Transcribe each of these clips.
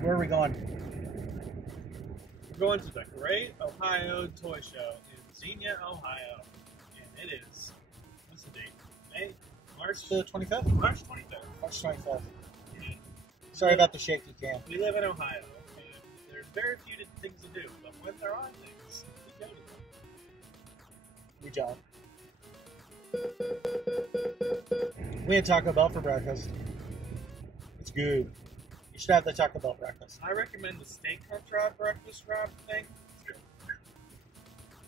Where are we going? We're going to the Great Ohio Toy Show in Xenia, Ohio. And it is, what's the date? March The 25th? March 25th. March 25th. Yeah. Sorry about the shaky cam. We live in Ohio. And there's very few things to do, but when there are things, we go to them. We don't. We had Taco Bell for breakfast. It's good. You should have the Taco Bell breakfast. I recommend the steak crunch wrap breakfast wrap thing. It's good.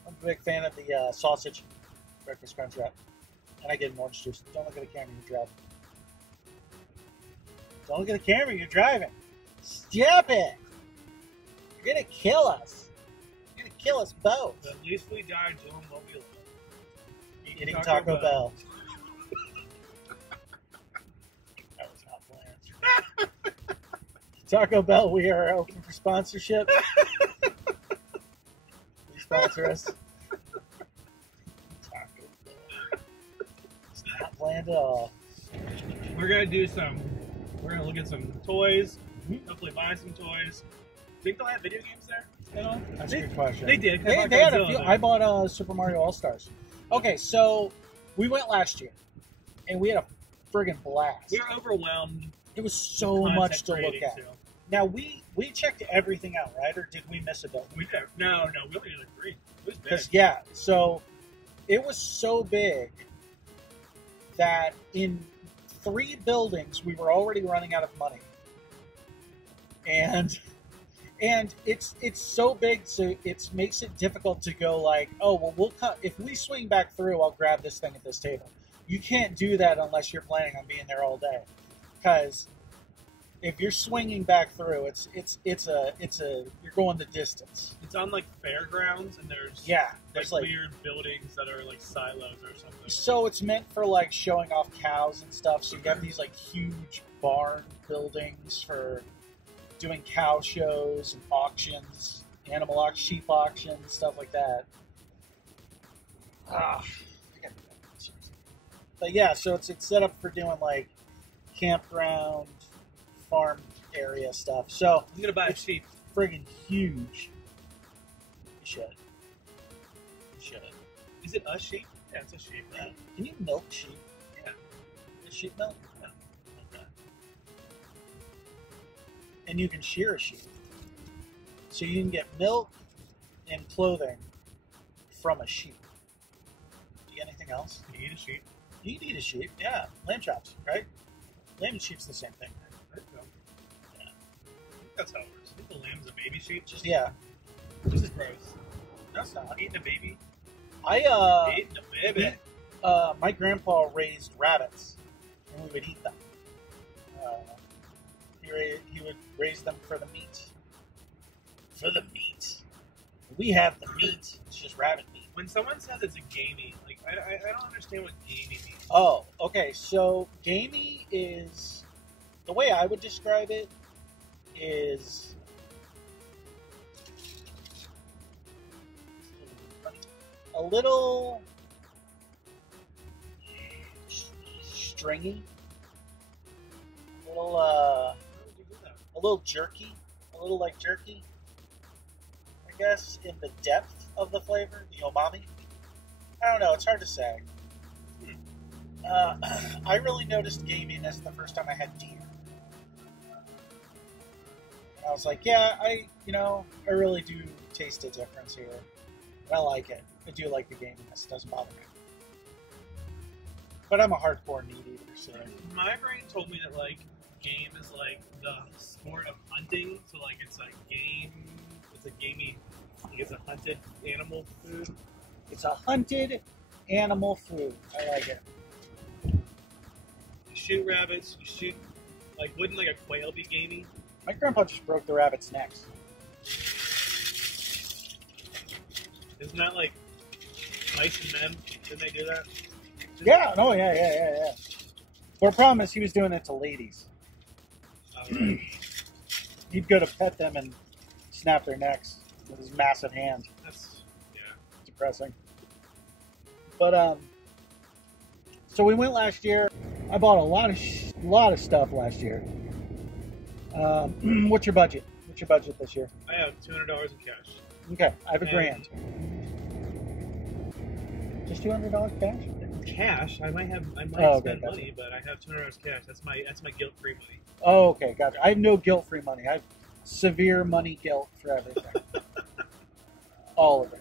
I'm a big fan of the sausage breakfast crunch wrap. And I get an orange juice. Don't look at the camera, you're driving. Don't look at the camera, you're driving. Stop it! You're gonna kill us. You're gonna kill us both. But at least we died doing what we love. Eating Taco Bell. That was not planned. Taco Bell, we are open for sponsorship. Please sponsor us. Taco Bell. It's not planned at all. We're gonna look at some toys, hopefully buy some toys. Think they'll have video games there at all? That's a good question. They did. They had a few. I bought Super Mario All-Stars. Okay, so we went last year, and we had a friggin' blast. We were overwhelmed. It was so much to look at. Now, we checked everything out, right? Or did we miss a building? No, we only did 3. It was big. Yeah, so it was so big that in 3 buildings we were already running out of money. And it's so big, so it makes it difficult to go like, oh, well, we'll cut. If we swing back through, I'll grab this thing at this table. You can't do that unless you're planning on being there all day, because if you're swinging back through, it's you're going the distance. It's on like fairgrounds, and there's like weird buildings that are like silos or something. So it's meant for like showing off cows and stuff. So you got these like huge barn buildings for doing cow shows and auctions, sheep auctions, stuff like that. But yeah, so it's set up for doing like campground, farm area stuff. So I'm gonna buy a sheep. Friggin' huge. You should. Is it a sheep? Yeah, it's a sheep. Yeah. Can you milk sheep? Yeah. Is sheep milk? Yeah. Okay. And you can shear a sheep. So you can get milk and clothing from a sheep. Do you get anything else? Can you eat a sheep? You can eat a sheep, yeah. Lamb chops, right? Lamb and sheep's the same thing. I think so. Yeah. I think that's how it works. I think the lamb's a baby sheep. Yeah. This is gross. No, it's not. Eating a baby. Eating a baby. My grandpa raised rabbits, and we would eat them. He would raise them for the meat. For the meat. We have the meat. It's just rabbit meat. When someone says it's a gamey, like I don't understand what gamey means. Oh, okay. So gamey is, the way I would describe it is a little stringy, a little jerky, a little like jerky, I guess, in the depth of the flavor, the umami. I don't know, it's hard to say. I really noticed gaminess the first time I had deer. And I was like, yeah, I really do taste a difference here. I like it. I do like the gaminess. It doesn't bother me. But I'm a hardcore meat eater, so. My brain told me that, like, game is like the sport of hunting, so like it's a gamey, like it's a hunted animal food. It's a hunted animal food. I like it. You shoot rabbits, wouldn't like a quail be gamey? My grandpa just broke the rabbit's necks. Isn't that like Mice and Men? Didn't they do that? Yeah, no, yeah. But the problem is he was doing it to ladies. Right. He'd go to pet them and snap their necks with his massive hand. That's depressing. But so we went last year. I bought a lot of stuff last year. What's your budget? What's your budget this year? I have $200 in cash. Okay, I have a And grand. Just $200 cash? Cash? I might okay, spend gotcha. money, but I have $200 cash. That's my guilt-free money. Oh, okay, gotcha. I have no guilt-free money. I have severe money guilt for everything. All of it.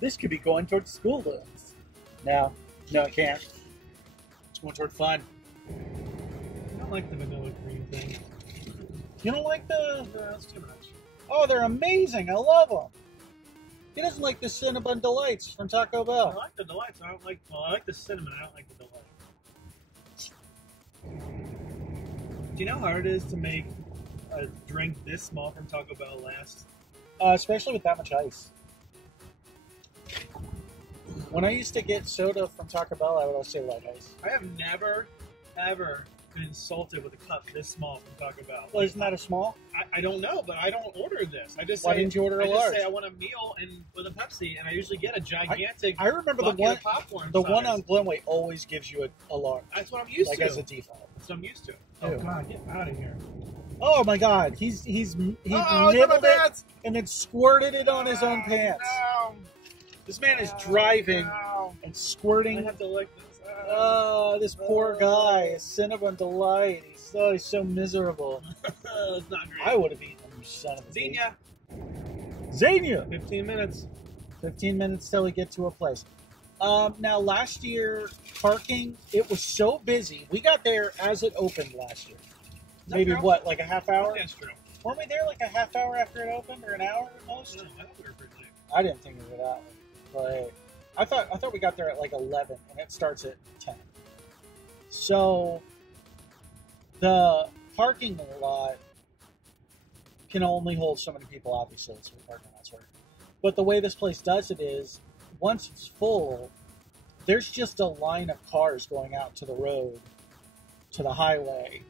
This could be going towards school loans. No, it can't. It's going toward fun. I don't like the vanilla cream thing. You don't like the... No, that's too much. Oh, they're amazing. I love them. He doesn't like the Cinnabon Delights from Taco I Bell. like the delights. I like the cinnamon. I don't like the delight. Do you know how hard it is to make a drink this small from Taco Bell last? Especially with that much ice. When I used to get soda from Taco Bell, I would always say light ice. I have never, ever been insulted with a cup this small from Taco Bell. Well, isn't that a small? I don't know, but I don't order this. I just Why say, didn't you order a I just large? say I want a meal and with a Pepsi, and I usually get a gigantic. I remember the bucket one, of popcorn the size. one on Glenway always gives you a large, That's what I'm used like to. as a default. That's what I'm used to. Oh Ew. God, get out of here! Oh my God, he it's on nibbled my it pants! and then squirted it on his own pants. No. This man is driving No. and I squirting. have to lick this. This poor guy, a Cinnabon Delight. He's so miserable. It's not great. I would have eaten him, you son of a Xenia, bitch. Xenia! 15 minutes. 15 minutes till we get to a place. Now, last year, parking, it was so busy. We got there as it opened last year. Maybe, true? what, like a half hour? That's true. Weren't we there like a half hour after it opened, or an hour at most? No, I thought we were pretty late. I didn't think of it that way. But I thought we got there at like 11, and it starts at 10. So the parking lot can only hold so many people, obviously, it's where parking lots work. But the way this place does it is, once it's full, there's just a line of cars going out to the road, to the highway,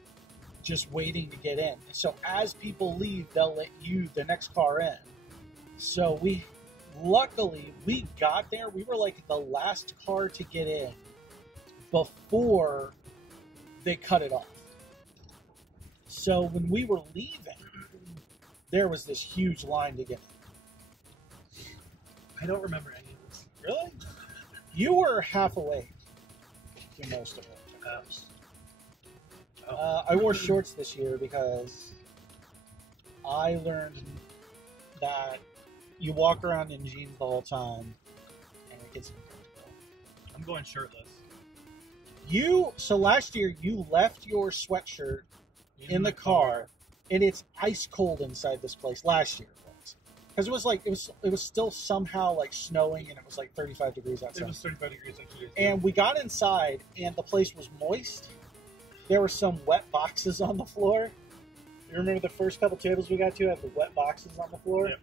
just waiting to get in. So as people leave, they'll let you, the next car, in. So luckily, we got there. We were like the last car to get in before they cut it off. So when we were leaving, there was this huge line to get in. I don't remember any of this. Really? You were half awake through most of it. I wore shorts this year because I learned that you walk around in jeans the whole time and it gets uncomfortable. I'm going shirtless. So last year you left your sweatshirt in the car and it's ice cold inside this place. Last year it was. Because it was like, it was still somehow like snowing and it was like 35 degrees outside. It was 35 degrees actually. And we got inside and the place was moist. There were some wet boxes on the floor. You remember the first couple tables we got to had the wet boxes on the floor? Yep.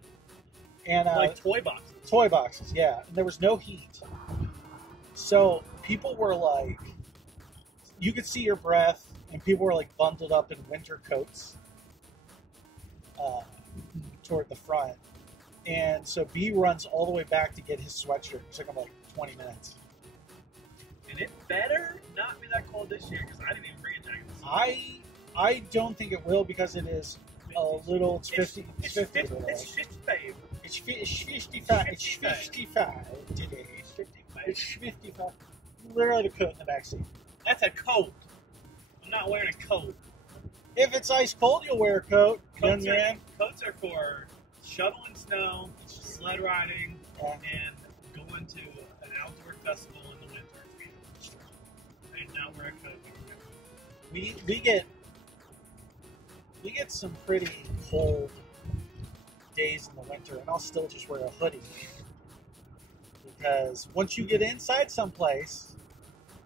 And Like toy boxes. Toy boxes, yeah. And there was no heat. So people were like, you could see your breath, and people were like bundled up in winter coats toward the front. And so B runs all the way back to get his sweatshirt. It took him like 20 minutes. And it better not be that cold this year because I didn't even bring a jacket. I don't think it will because it is a little. It's 50. It's 50 today. It's 55. It's 55. It's 55 today. It's 55. It's 55. Literally the coat in the backseat. That's a coat. I'm not wearing a coat. If it's ice cold, you'll wear a coat, young man. Coats are for shoveling snow, sled riding, Yeah. and going to an outdoor festival in the winter. I did not wear a coat. We get some pretty cold days in the winter, and I'll still just wear a hoodie because once you get inside someplace,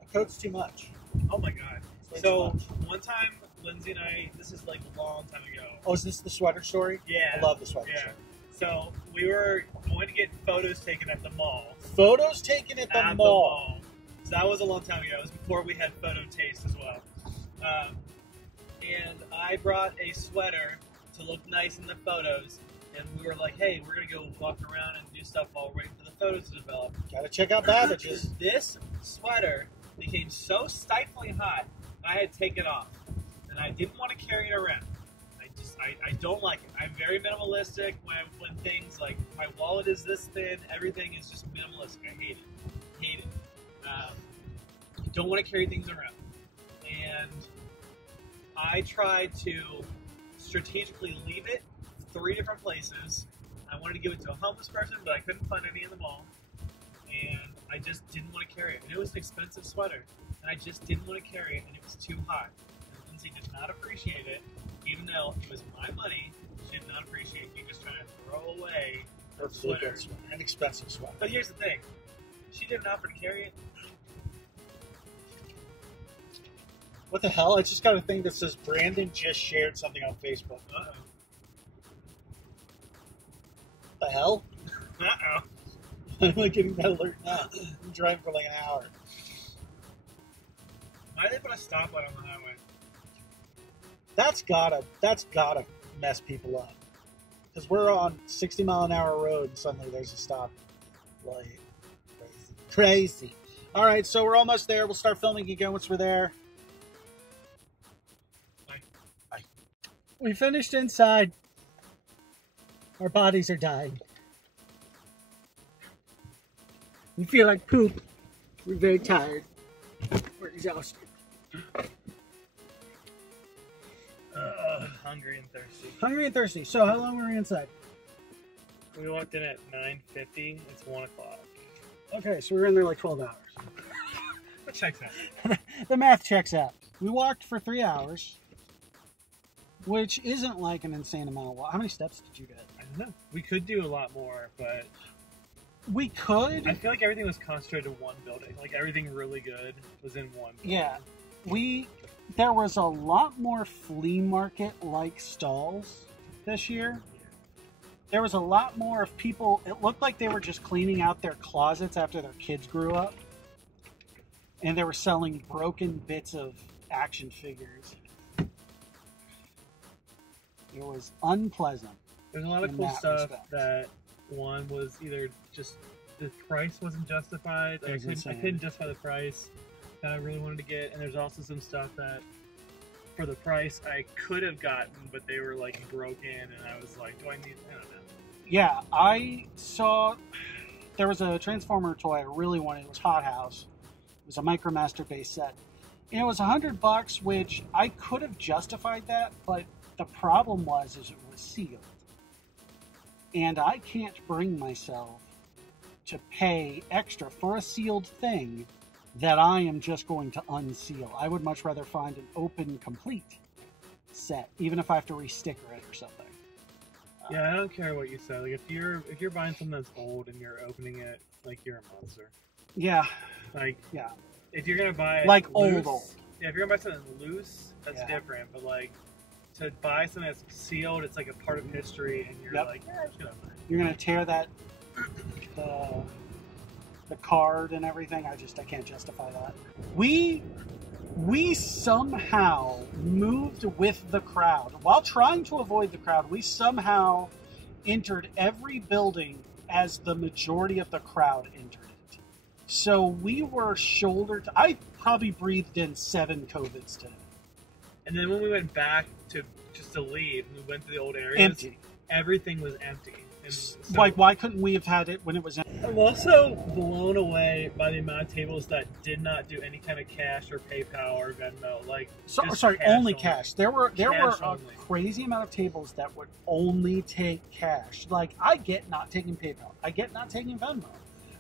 a coat's too much. Oh my god! It's way So too much. one time, Lindsay and I, this is like a long time ago. Oh, is this the sweater story? Yeah, I love the sweater yeah. story. So we were going to get photos taken at the mall. Photos taken at the mall. So that was a long time ago. It was before we had photo taste as well. And I brought a sweater to look nice in the photos. And we were like, hey, we're going to go walk around and do stuff while we're waiting for the photos to develop. Gotta check out Babbage's. This sweater became so stifling hot, I had to take it off. And I didn't want to carry it around. I don't like it. I'm very minimalistic when things like my wallet is this thin, everything is just minimalistic. I hate it. Hate it. Don't want to carry things around. And I tried to strategically leave it 3 different places. I wanted to give it to a homeless person, but I couldn't find any in the mall. And I just didn't want to carry it. And it was an expensive sweater. And I just didn't want to carry it, and it was too hot. And Lindsay did not appreciate it, even though it was my money. She did not appreciate me just trying to throw away Her sweater. an expensive sweater. But here's the thing. She didn't offer to carry it. What the hell? I just got a thing that says Brandon just shared something on Facebook. Uh-oh. The hell? Uh-oh. I'm like getting that alert now. I'm driving for like an hour. Why did they put a stoplight on the highway? That's gotta mess people up. Because we're on 60-mile-an-hour road and suddenly there's a stop light. Crazy. All right, so we're almost there. We'll start filming again once we're there. Bye. We finished inside. Our bodies are dying. We feel like poop. We're very tired. We're exhausted. Hungry and thirsty. Hungry and thirsty. So how long were we inside? We walked in at 9:50. It's 1 o'clock. Okay, so we were in there like 12 hours. What checks out? The math checks out. We walked for 3 hours, which isn't like an insane amount of walk. How many steps did you get? I don't know. We could do a lot more, but We could. I feel like everything was concentrated in one building. Like everything really good was in one building. Yeah. There was a lot more flea market-like stalls this year. There was a lot more of people. It looked like they were just cleaning out their closets after their kids grew up. And they were selling broken bits of action figures. It was unpleasant. There's a lot of in cool that stuff respect. that one was either just the price wasn't justified. Like, It was I insane. couldn't justify the price that I really wanted to get. And there's also some stuff that for the price I could have gotten, but they were like broken. And I was like, do I need, I don't know. Yeah, I saw there was a Transformer toy I really wanted. It was Hot House. It was a MicroMaster based set. And it was $100, which I could have justified that, but the problem was it was sealed. And I can't bring myself to pay extra for a sealed thing that I am just going to unseal. I would much rather find an open, complete set, even if I have to re-sticker it or something. Yeah, I don't care what you say. Like if you're buying something that's old and you're opening it, like you're a monster. Yeah. Like Yeah. if you're gonna buy it Like loose, old. Yeah, if you're gonna buy something loose, that's Yeah. different. But like to buy something that's sealed, it's like a part of history, and you're Yep. like, yeah, I'm just gonna buy it. You're gonna tear that the card and everything. I can't justify that. We somehow moved with the crowd while trying to avoid the crowd. We somehow entered every building as the majority of the crowd entered it. So we were I probably breathed in 7 COVIDs today. And then when we went back to leave, and we went to the old areas, Empty. everything was empty. And so Like, why couldn't we have had it when it was empty? I'm also blown away by the amount of tables that did not do any kind of cash or PayPal or Venmo. Like, just Sorry, cash only cash. There were Cash a only. crazy amount of tables that would only take cash. Like, I get not taking PayPal. I get not taking Venmo.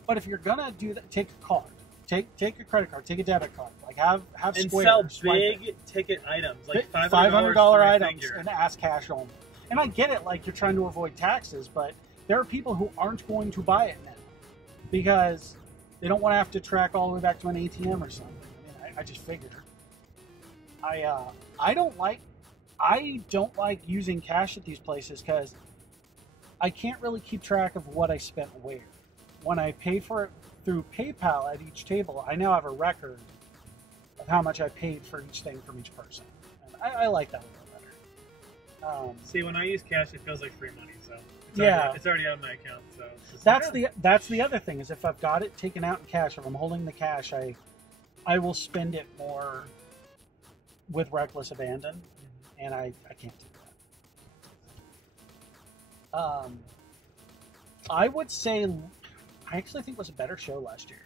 But if you're gonna do that, take a card. Take a credit card. Take a debit card. Like have And Square sell swipe it. big ticket items, like $500 for a items figure. and ask cash only. And I get it, like you're trying to avoid taxes, but there are people who aren't going to buy it now because they don't want to have to track all the way back to an ATM or something. I mean, I just figured. I don't like using cash at these places because I can't really keep track of what I spent where. When I pay for it through PayPal at each table, I now have a record of how much I paid for each thing from each person. And I like that a little better. See, when I use cash, it feels like free money. So it's already out of my account. So it's just that's the other thing is if I've got it taken out in cash, if I'm holding the cash, I will spend it more with reckless abandon, and I can't do that. I would say I actually think it was a better show last year.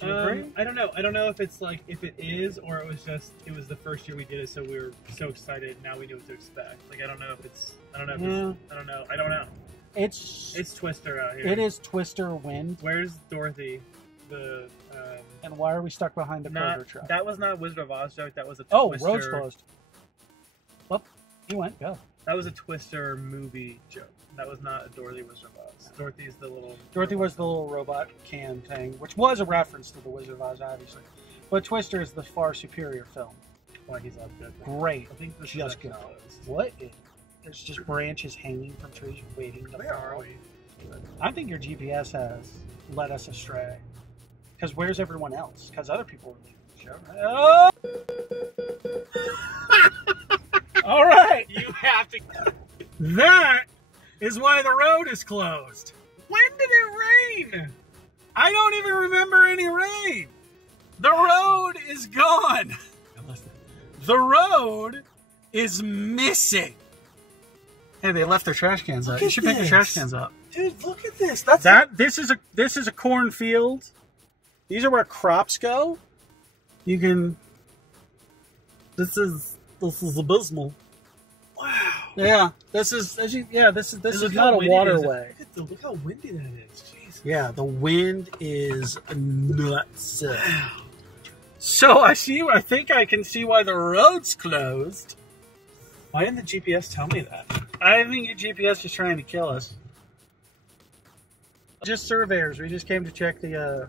Do you agree? I don't know. I don't know if it's like if it is or it was the first year we did it, so we were so excited. Now we knew what to expect. Like I don't know if it's I don't know. It's Twister out here. It is Twister Wind. Where's Dorothy? And why are we stuck behind the Kroger truck? That was not a Wizard of Oz joke. That was a Twister. Road's closed. Well, you went. Go. That was a Twister movie joke. That was not a Dorothy Wizard of Oz. Dorothy was the little robot can thing, which was a reference to the Wizard of Oz, obviously. But Twister is the far superior film. Why he's all good. Great. I think this just good. What? There's just branches hanging from trees waiting to Where fall. are we? I think your GPS has led us astray. Because where's everyone else? Because other people are leaving the show. Oh! All right. You have to. That is why the road is closed. When did it rain? I don't even remember any rain. The road is gone. The road is missing. Hey, they left their trash cans out. You should pick the trash cans up. Dude, look at this. This is a cornfield. These are where crops go. You can. This is abysmal. Wow. Yeah, this is not a waterway. Look how windy that is. Jesus. Yeah, the wind is nuts. Wow. So I think I can see why the road's closed. Why didn't the GPS tell me that? I think your GPS is trying to kill us. Just surveyors. We just came to check the.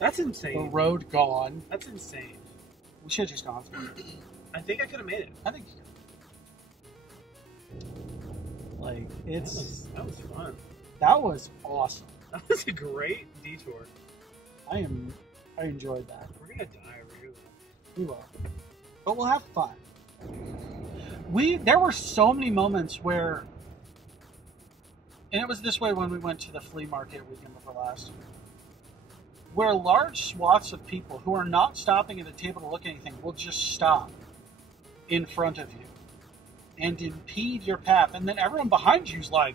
That's insane. The road gone. That's insane. We should have just gone through. I think I could have made it. I think. Like it's. That was fun. That was awesome. That was a great detour. I enjoyed that. We're gonna die, really. We will, but we'll have fun. There were so many moments where, and it was this way when we went to the flea market weekend before last, where large swaths of people who are not stopping at a table to look at anything will just stop in front of you and impede your path, and then everyone behind you is like,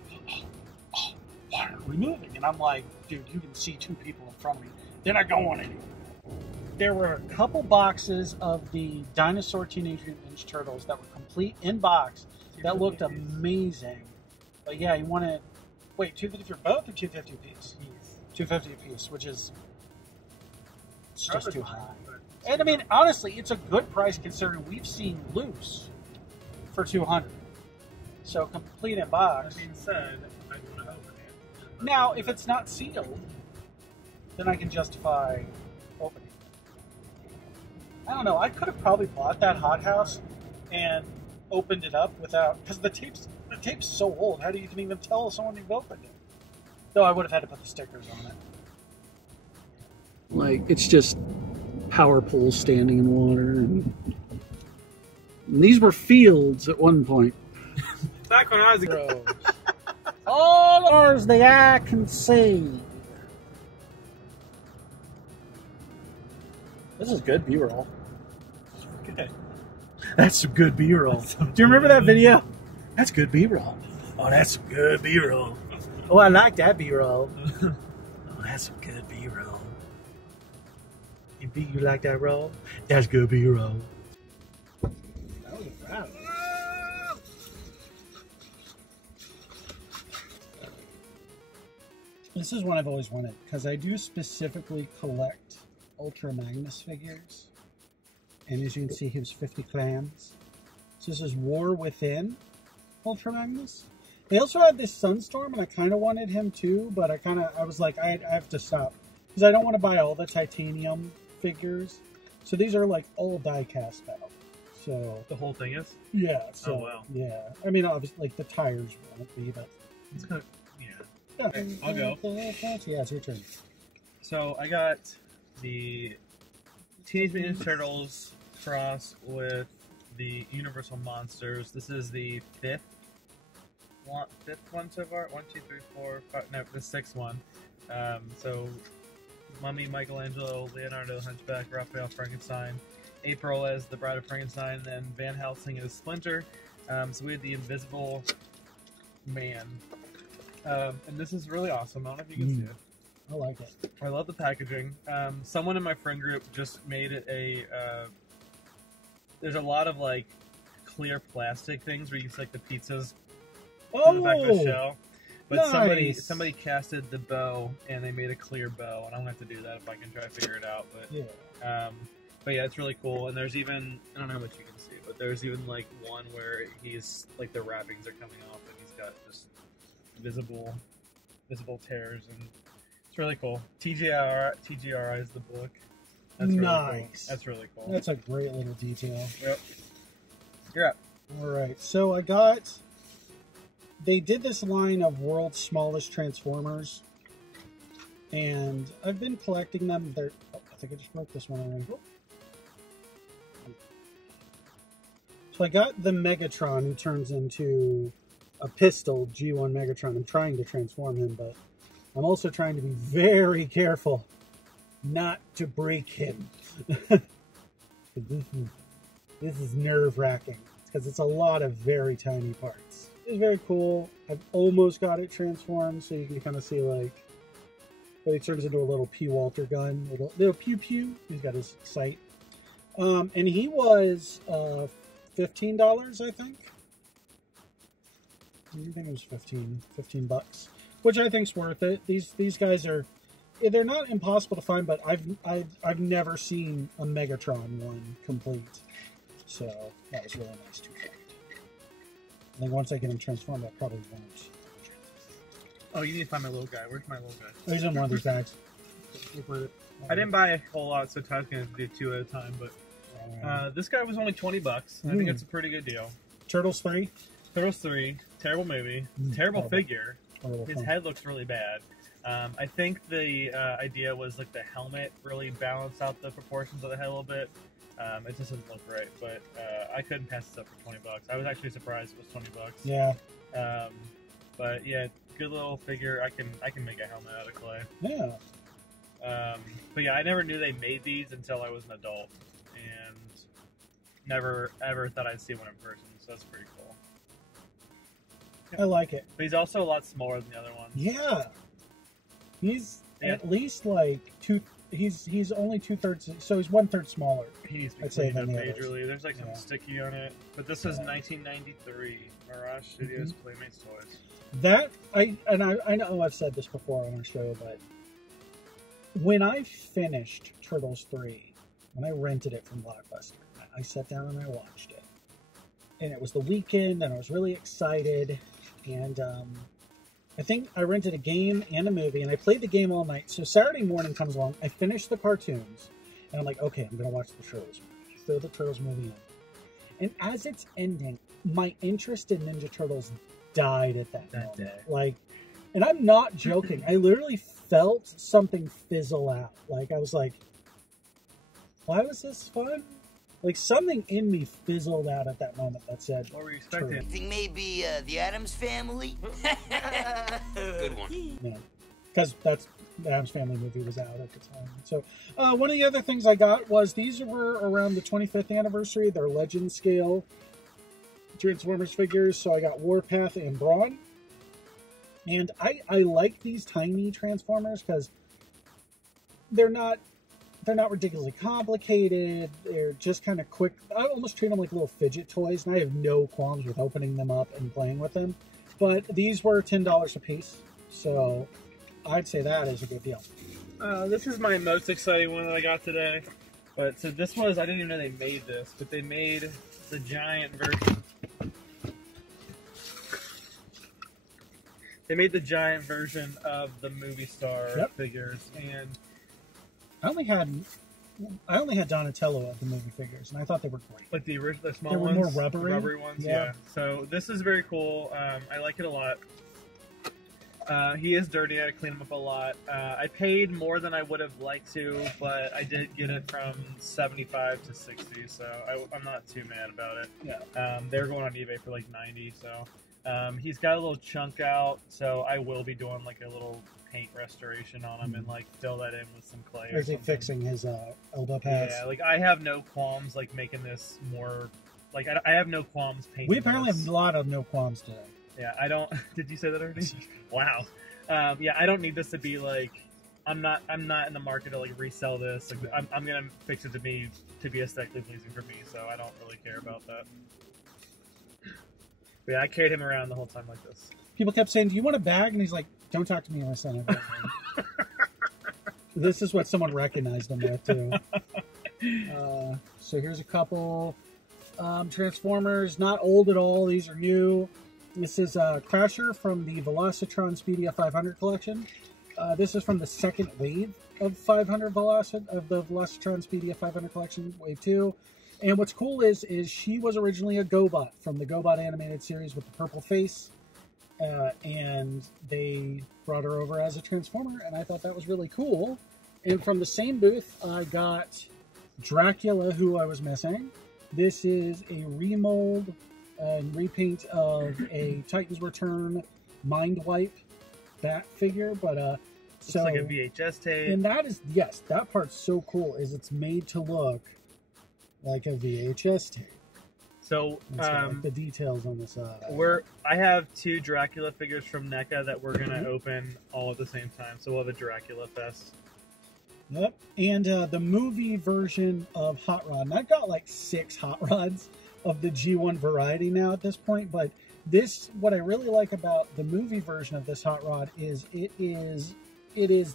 oh, why are we moving? And I'm like, dude, you can see two people in front of me. They're not going anywhere. There were a couple boxes of the Dinosaur Teenage Mutant Ninja Turtles that were complete in box that looked amazing. But yeah, you want to wait, $250 for both or $250 a piece? $250 a piece, which is just too high. And I mean, honestly, it's a good price considering we've seen loose for $200. So complete in box. That being said, I want to open it. Now, if it's not sealed, then I can justify opening it. I don't know. I could have probably bought that hothouse and opened it up without, because the tape's so old. How do you even tell someone you've opened it? Though I would have had to put the stickers on it. Like it's just power poles standing in water, and these were fields at one point. Back when I was a all ours the eye can see. This is good B-roll. Good. That's some good B-roll. Do you remember that video? That's good B-roll. Oh, that's some good B-roll. Oh, I like that B-roll. Oh, that's some good B-roll. You like that roll? That's good B-roll. That was a wrap. This is one I've always wanted, because I do specifically collect Ultra Magnus figures. And as you can see, he was 50 clans. So this is War Within Ultra Magnus. They also had this Sunstorm, and I kind of wanted him too, but I was like, I have to stop. Because I don't want to buy all the titanium figures. So these are like all die cast out. So the whole thing is? Yeah. So, oh, wow. Yeah. I mean, obviously, like the tires won't be, but it's kind of, yeah. Okay, I'll go. Yeah, it's your turn. So I got the Teenage Mutant Ninja Turtles cross with the Universal Monsters. This is the fifth one so far. 1, 2, 3, 4, 5. No, the sixth one. So Mummy, Michelangelo, Leonardo, Hunchback, Raphael, Frankenstein, April as the Bride of Frankenstein, and then Van Helsing as Splinter. So we had the Invisible Man. And this is really awesome. I don't know if you can see it. I like it. I love the packaging. Someone in my friend group just made it there's a lot of like clear plastic things where you see like the pizzas in the back of the shell. But nice. somebody casted the bow and they made a clear bow, and I'm gonna have to do that if I can try to figure it out. But yeah, it's really cool. And there's even, I don't know how much you can see, but there's even like one where he's like the wrappings are coming off and he's got just visible tears, and it's really cool. TGRI is the book. That's really nice. Cool. That's really cool. That's a great little detail. Yep. You're up. All right, so they did this line of World's Smallest Transformers, and I've been collecting them. I think I just broke this one already. So I got the Megatron, who turns into a pistol, G1 Megatron. I'm trying to transform him, but I'm also trying to be very careful not to break him. This is nerve-wracking, because it's a lot of very tiny parts. It's very cool. I've almost got it transformed, so you can kind of see, like, but he turns into a little P. Walter gun, little pew-pew. He's got his sight. And he was $15, I think. I think it was 15 bucks, which I think's worth it. These guys are, they're not impossible to find, but I've never seen a Megatron one complete, so that was really nice to find. I think once I get him transformed, I probably won't. Oh, you need to find my little guy. Where's my little guy? Oh, he's in one of these bags. I didn't buy a whole lot, so Ty's gonna do 2 at a time. But this guy was only $20. I think it's a pretty good deal. Turtles 3. Turtles 3. Terrible movie. Terrible figure. His head looks really bad. I think the idea was like the helmet really balanced out the proportions of the head a little bit. It just doesn't look right, but I couldn't pass this up for $20. I was actually surprised it was $20. Yeah. But yeah, good little figure. I can make a helmet out of clay. Yeah. But yeah, I never knew they made these until I was an adult, and never ever thought I'd see one in person. So that's pretty cool. I like it. But he's also a lot smaller than the other ones. Yeah. He's at least like he's only 2/3, so he's 1/3 smaller. He needs to be cleaned up majorly. There's like some sticky on it. But this is 1993 Mirage Studios Playmates Toys. That I know I've said this before on our show, but when I finished Turtles 3, when I rented it from Blockbuster, I sat down and I watched it. And it was the weekend, and I was really excited. And I think I rented a game and a movie, and I played the game all night. So Saturday morning comes along, I finish the cartoons, and I'm like, okay, I'm going to watch the Turtles movie. Throw the Turtles movie in. And as it's ending, my interest in Ninja Turtles died at that day. Like, and I'm not joking. I literally felt something fizzle out. Like, I was like, why was this fun? Like, something in me fizzled out at that moment that said, what were you expecting? You think maybe the Addams Family? Good one. Yeah, because that's the Addams Family movie was out at the time. So one of the other things I got was these were around the 25th anniversary. They're Legend scale Transformers figures. So I got Warpath and Brawn. And I like these tiny Transformers because they're not ridiculously complicated. They're just kind of quick. I almost treat them like little fidget toys, and I have no qualms with opening them up and playing with them. But these were $10 a piece, so I'd say that is a good deal. This is my most exciting one that I got today. But so this was, I didn't even know they made this, but they made the giant version. They made the giant version of the movie star figures, and I only had Donatello of the movie figures, and I thought they were great. Like the original, the small they were ones, more rubbery. The rubbery ones. Yeah. So this is very cool. I like it a lot. He is dirty. I clean him up a lot. I paid more than I would have liked to, but I did get it from $75 to $60, so I'm not too mad about it. Yeah. They were going on eBay for like $90, so He's got a little chunk out, so I will be doing like a little paint restoration on him and like fill that in with some clay. Or is he fixing his elbow pads? Yeah, like I have no qualms like making this more. Like I have no qualms painting. We apparently this. have a lot of no qualms today. Yeah, I don't. Did you say that already? Wow. Yeah, I don't need this to be like. I'm not in the market to like resell this. Like, I'm gonna fix it to be aesthetically pleasing for me, so I don't really care about that. But yeah, I carried him around the whole time like this. People kept saying, "Do you want a bag?" And he's like, "Don't talk to me unless I'm." This is what someone recognized him with too. So here's a couple Transformers, not old at all. These are new. This is Crasher from the Velocitron Speedia 500 collection. This is from the second wave of 500 of the Velocitron Speedia 500 collection, wave 2. And what's cool is she was originally a GoBot from the GoBot animated series with the purple face. And they brought her over as a Transformer, and I thought that was really cool. And from the same booth, I got Dracula, who I was missing. This is a remold and repaint of a Titans Return Mind Wipe Bat figure, but Looks like a VHS tape. And that is, yes, that part's so cool, is it's made to look like a VHS tape. So like the details on the side. I have 2 Dracula figures from NECA that we're gonna open all at the same time. So we'll have a Dracula fest. Yep, and the movie version of Hot Rod. And I've got like 6 Hot Rods of the G1 variety now at this point. But this, what I really like about the movie version of this Hot Rod is it is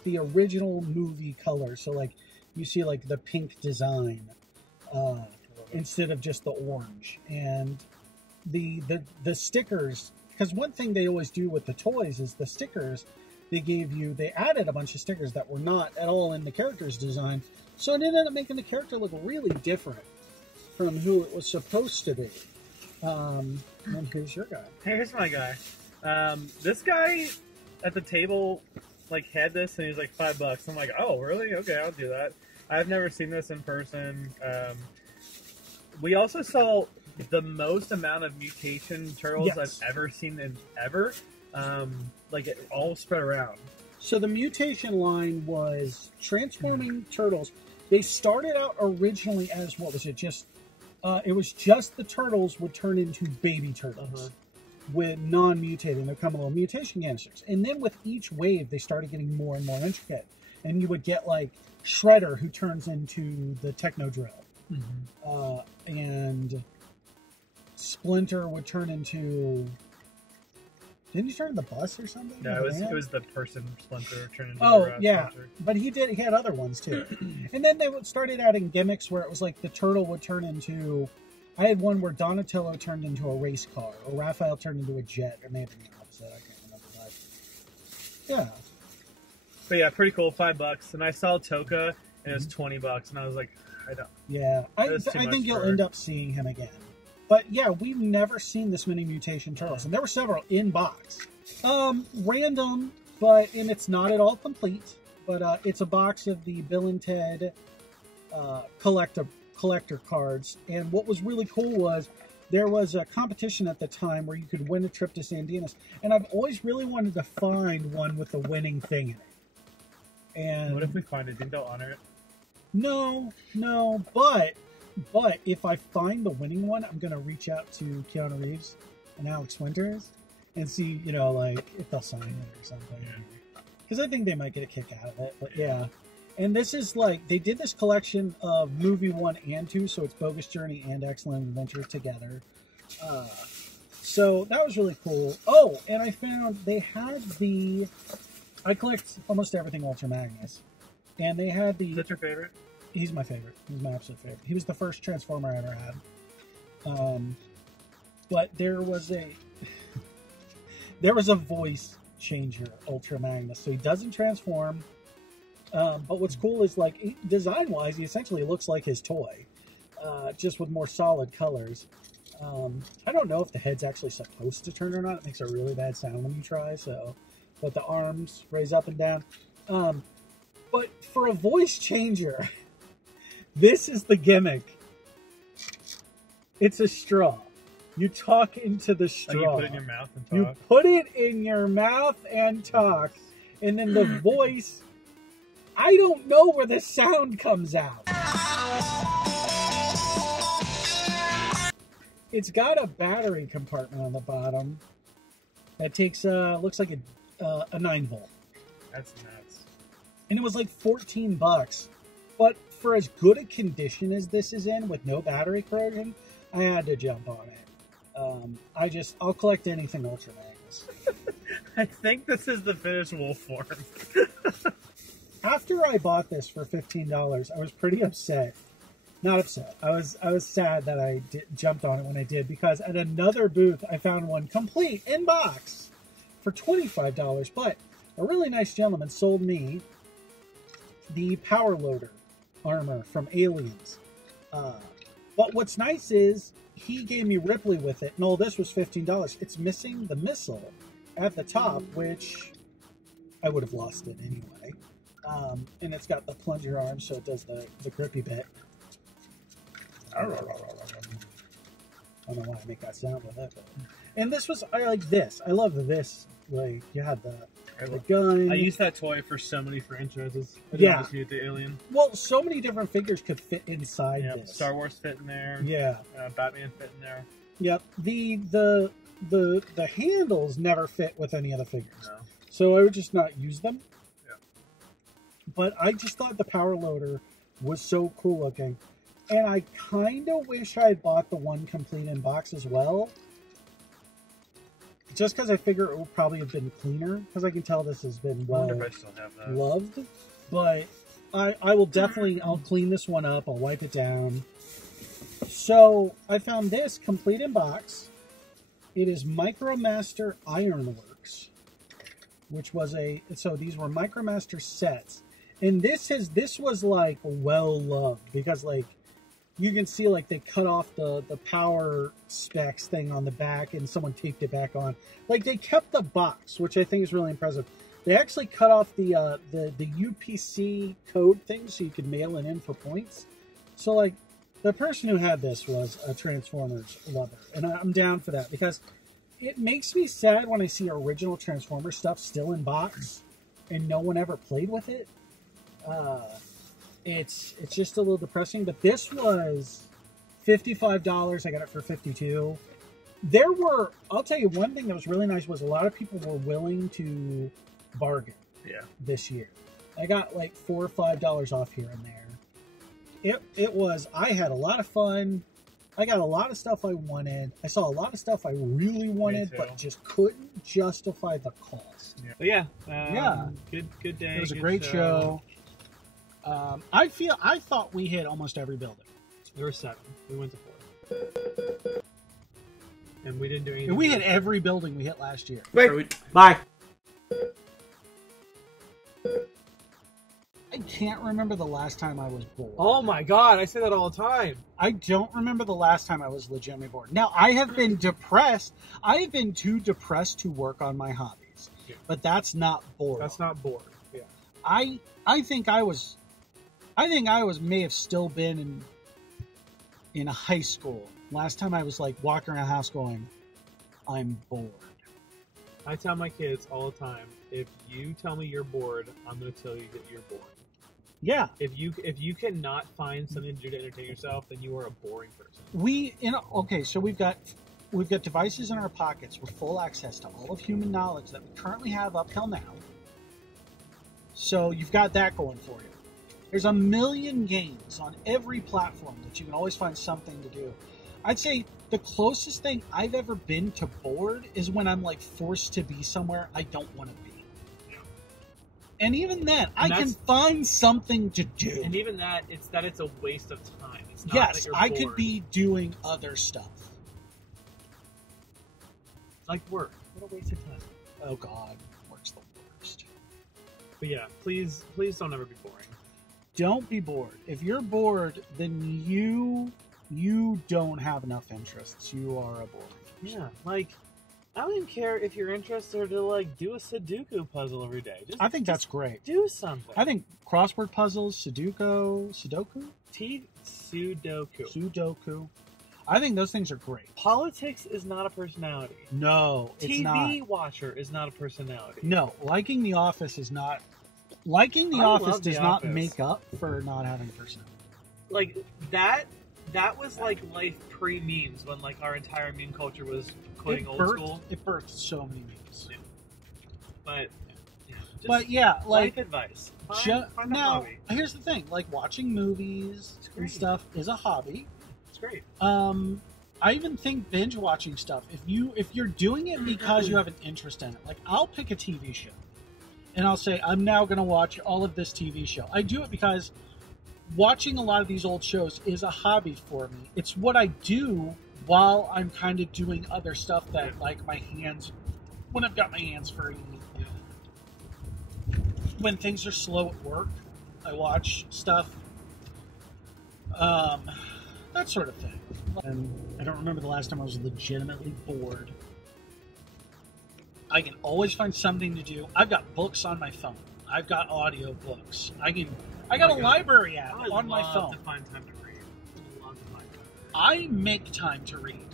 the original movie color. So like you see like the pink design instead of just the orange. And the stickers, because one thing they always do with the toys is the stickers. They added a bunch of stickers that were not at all in the character's design. So it ended up making the character look really different from who it was supposed to be. And here's your guy. Here's my guy. This guy at the table like had this and he was like $5. I'm like, oh really? Okay, I'll do that. I've never seen this in person. We also saw the most amount of mutation turtles I've ever seen in ever. Like it all spread around. So the mutation line was transforming turtles. They started out originally as, what was it? Just it was just the turtles would turn into baby turtles with non-mutated. They'd come little mutation canisters. And then with each wave, they started getting more and more intricate. And you would get like Shredder, who turns into the Techno Drill. And Splinter would turn into... Didn't he turn into the bus or something? No, it was the person Splinter turned into. Oh, yeah. Splinter. But he had other ones too. And then they started adding gimmicks where it was like the turtle would turn into... I had one where Donatello turned into a race car, or Raphael turned into a jet, or maybe the opposite. I can't remember that. Yeah. But yeah, pretty cool. $5. And I saw Toka, and it was $20, and I was like, I don't. Yeah, I think you'll end up seeing him again. But yeah, we've never seen this many mutation turtles, and there were several in box. Random, and it's not at all complete. But it's a box of the Bill and Ted collector cards. And what was really cool was there was a competition at the time where you could win a trip to San Dimas, and I've always really wanted to find one with the winning thing in it. And what if we find it? Think they'll honor it? No, but if I find the winning one, I'm going to reach out to Keanu Reeves and Alex Winters and see, like, if they'll sign it or something. Because I think they might get a kick out of it, but yeah. And this is like, they did this collection of movie 1 and 2, so it's Bogus Journey and Excellent Adventure together. So that was really cool. Oh, and I found they had I collect almost everything Ultra Magnus. And they had Is that your favorite? He's my favorite. He's my absolute favorite. He was the first Transformer I ever had. But there was a voice changer Ultra Magnus. So he doesn't transform. But what's cool is, like, design-wise, he essentially looks like his toy, just with more solid colors. I don't know if the head's actually supposed to turn or not. It makes a really bad sound when you try. But the arms raise up and down. But for a voice changer, this is the gimmick. It's a straw. You talk into the Like you straw. put it in your mouth and talk. You put it in your mouth and talk, and then the voice. I don't know where the sound comes out. It's got a battery compartment on the bottom that takes looks like a 9-volt. That's nuts. And it was like $14. But for as good a condition as this is in, with no battery corrosion, I had to jump on it. I'll collect anything Ultra Magnus. I think this is the finished wolf form. After I bought this for $15, I was pretty upset. Not upset. I was sad that I jumped on it when I did, because at another booth I found one complete in box for $25. But a really nice gentleman sold me the Power Loader armor from Aliens. But what's nice is he gave me Ripley with it. No, this was $15. It's missing the missile at the top, which I would have lost it anyway. And it's got the plunger arm, so it does the grippy bit. I don't know why I make that sound with it. But. And this was, I like this. I love this. Like, you had the gun. I used that toy for so many franchises. I Yeah. just used the Alien. Well, so many different figures could fit inside Yep. this. Star Wars fit in there. Yeah. Batman fit in there. Yep. The handles never fit with any of the figures. No. So I would just not use them. Yeah. But I just thought the Power Loader was so cool looking. And I kind of wish I had bought the one complete in box as well. Just because I figure it will probably have been cleaner. Because I can tell this has been I wonder if I still have that. loved. But I will definitely, I'll clean this one up. I'll wipe it down. So I found this complete in box. It is Micromaster Ironworks. Which was so these were Micromaster sets. And this was like well loved. Because like, you can see like they cut off the power specs thing on the back and someone taped it back on. Like they kept the box, which I think is really impressive. They actually cut off the UPC code thing so you could mail it in for points. So like the person who had this was a Transformers lover. And I'm down for that because it makes me sad when I see original Transformers stuff still in box and no one ever played with it. It's just a little depressing, but this was $55. I got it for $52. There were, I'll tell you one thing that was really nice was a lot of people were willing to bargain. Yeah. This year. I got like $4 or $5 off here and there. It was, I had a lot of fun. I got a lot of stuff I wanted. I saw a lot of stuff I really wanted, but just couldn't justify the cost. Yeah. But yeah. Yeah. Good day. It was a good great show. I thought we hit almost every building. There were 7. We went to 4. And we didn't do anything. And we hit every building we hit last year. Wait. Bye. I can't remember the last time I was bored. Oh my god, I say that all the time. I don't remember the last time I was legitimately bored. Now, I have been depressed. I have been too depressed to work on my hobbies. Yeah. But that's not bored. That's not bored. Yeah. I think I may have still been in high school. Last time I was like walking around the house going, I'm bored. I tell my kids all the time, if you tell me you're bored, I'm going to tell you that you're bored. Yeah. If you cannot find something to do to entertain yourself, then you are a boring person. So we've got devices in our pockets with full access to all of human knowledge that we currently have up till now. So you've got that going for you. There's a million games on every platform that you can always find something to do. I'd say the closest thing I've ever been to bored is when I'm like forced to be somewhere I don't want to be. Yeah. And even then, I can find something to do. And even that, it's a waste of time. It's not Yes, that you're I bored. could be doing other stuff. Like work. What a waste of time. Oh God, work's the worst. But yeah, please don't ever be boring. Don't be bored. If you're bored, then you don't have enough interests. You are a boring person. Yeah, like I don't even care if your interests are to like do a Sudoku puzzle every day. I think that's great. Do something. I think crossword puzzles, Sudoku. Sudoku. I think those things are great. Politics is not a personality. No, it's not. TV watcher is not a personality. No, liking The Office is not. Liking The I Office love does The not Office. make up for not having a personality. Like that was like life pre-memes when like our entire meme culture was quoting old school. It birthed so many memes. Yeah. But yeah, just But yeah, like life advice. ju- Find a now, hobby. here's the thing: like watching movies and great. stuff is a hobby. It's great. I even think binge watching stuff. If you're doing it because you have an interest in it, like I'll pick a TV show, and I'll say I'm now going to watch all of this TV show. I do it because watching a lot of these old shows is a hobby for me. It's what I do while I'm kind of doing other stuff that, like, my hands, when I've got my hands free. When things are slow at work, I watch stuff. That sort of thing. And I don't remember the last time I was legitimately bored. I can always find something to do. I've got books on my phone. I've got audio books. I got a library app on my phone. To find time to read. I love to find time to read. I make time to read.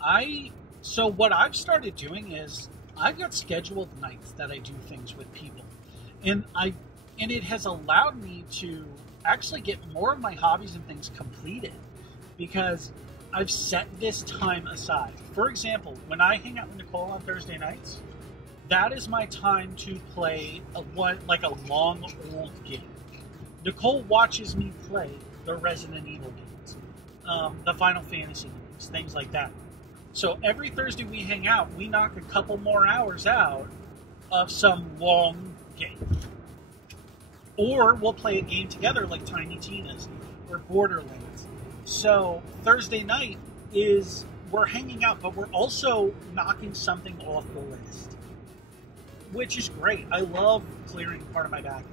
I don't. So what I've started doing is I've got scheduled nights that I do things with people. And it has allowed me to actually get more of my hobbies and things completed because I've set this time aside. For example, when I hang out with Nicole on Thursday nights, that is my time to play a long old game. Nicole watches me play the Resident Evil games, the Final Fantasy games, things like that. So every Thursday we hang out, we knock a couple more hours out of some long game. Or we'll play a game together like Tiny Tina's or Borderlands. So Thursday night we're hanging out, but we're also knocking something off the list, which is great. I love clearing part of my backlog.